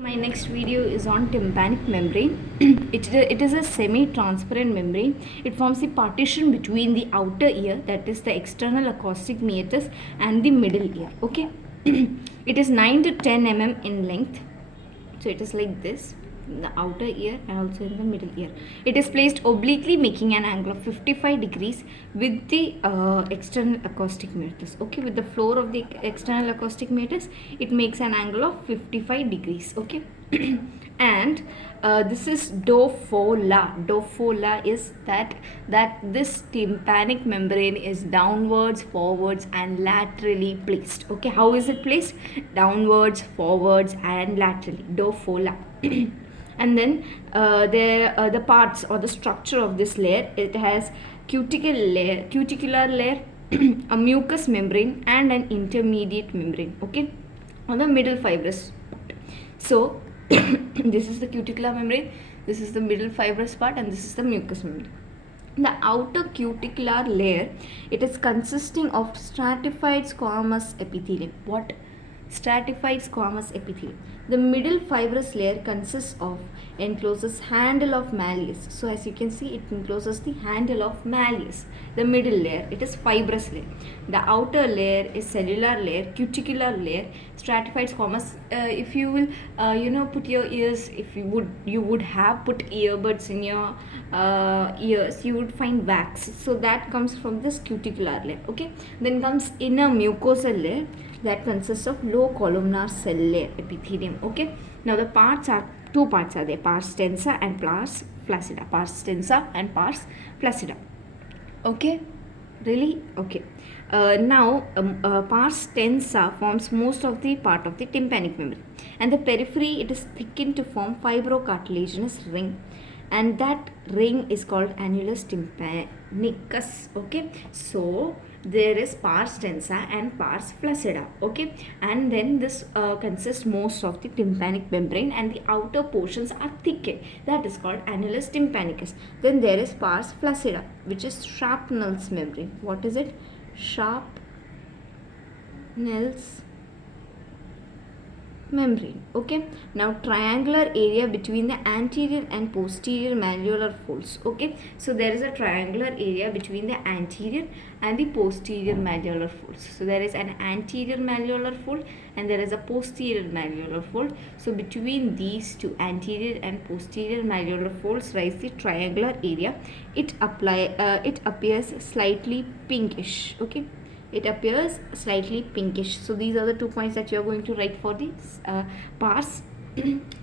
My next video is on tympanic membrane. It is a semi-transparent membrane. It forms the partition between the outer ear, that is the external acoustic meatus, and the middle ear. Okay, it is 9 to 10 mm in length. So it is like this, in the outer ear and also in the middle ear. It is placed obliquely, making an angle of 55 degrees with the external acoustic meatus. Okay, with the floor of the external acoustic meatus, it makes an angle of 55 degrees. Okay, and this is Dophola. Dophola is that this tympanic membrane is downwards, forwards, and laterally placed. Okay, how is it placed? Downwards, forwards, and laterally. Dophola. And then the parts or the structure of this layer, it has cuticular layer, a mucous membrane, and an intermediate membrane. Okay, on the middle fibrous part. So this is the cuticular membrane, this is the middle fibrous part, and this is the mucous membrane. The outer cuticular layer, it is consisting of stratified squamous epithelium. What? Stratified squamous epithelium. The middle fibrous layer consists of encloses handle of malleus. So as you can see, it encloses the handle of malleus. The middle layer, it is fibrous layer. The outer layer is cellular layer, cuticular layer, stratified squamous. If you will put your ears, if you would have put earbuds in your ears, you would find wax. So that comes from this cuticular layer. Okay, then comes inner mucosal layer, that consists of low columnar cell layer epithelium. Okay, now the two parts are there, pars tensa and pars flaccida. Pars tensa and pars flaccida. Okay, really? Okay. Now pars tensa forms most of the part of the tympanic membrane, and the periphery, it is thickened to form fibrocartilaginous ring, and that ring is called annulus tympanicus. Okay, so there is pars tensa and pars flaccida. Okay, and then this consists most of the tympanic membrane, and the outer portions are thickened, that is called annulus tympanicus. Then there is pars flaccida, which is shrapnel's membrane. What is it? Shrapnel's membrane. Okay, now triangular area between the anterior and posterior malleolar folds. Okay, so there is a triangular area between the anterior and the posterior malleolar folds. So there is an anterior malleolar fold and there is a posterior malleolar fold. So between these two anterior and posterior malleolar folds lies the triangular area. It appears slightly pinkish. Okay, it appears slightly pinkish. So these are the 2 points that you are going to write for the pars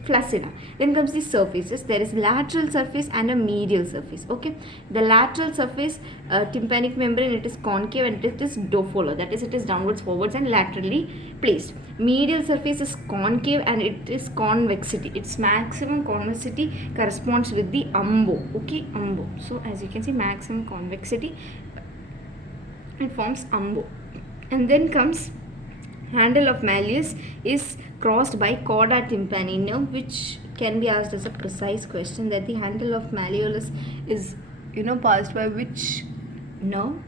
flaccida. Then comes the surfaces. There is lateral surface and a medial surface. Okay, the lateral surface, tympanic membrane, it is concave and it is Dophola, that is, it is downwards, forwards, and laterally placed. Medial surface is concave and it is convexity. Its maximum convexity corresponds with the umbo. Okay, umbo. So as you can see, maximum convexity, it forms umbo. And then comes handle of malleus is crossed by chorda tympani nerve, which can be asked as a precise question, that the handle of malleolus is passed by which nerve.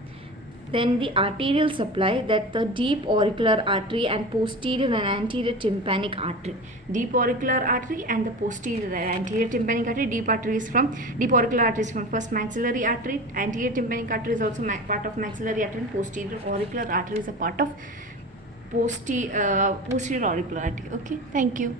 Then the arterial supply, that the deep auricular artery and posterior and anterior tympanic artery. Deep auricular artery and the posterior and anterior tympanic artery. Deep auricular artery is from first maxillary artery. Anterior tympanic artery is also part of maxillary artery, and posterior auricular artery is a part of posterior auricular artery. Okay, thank you.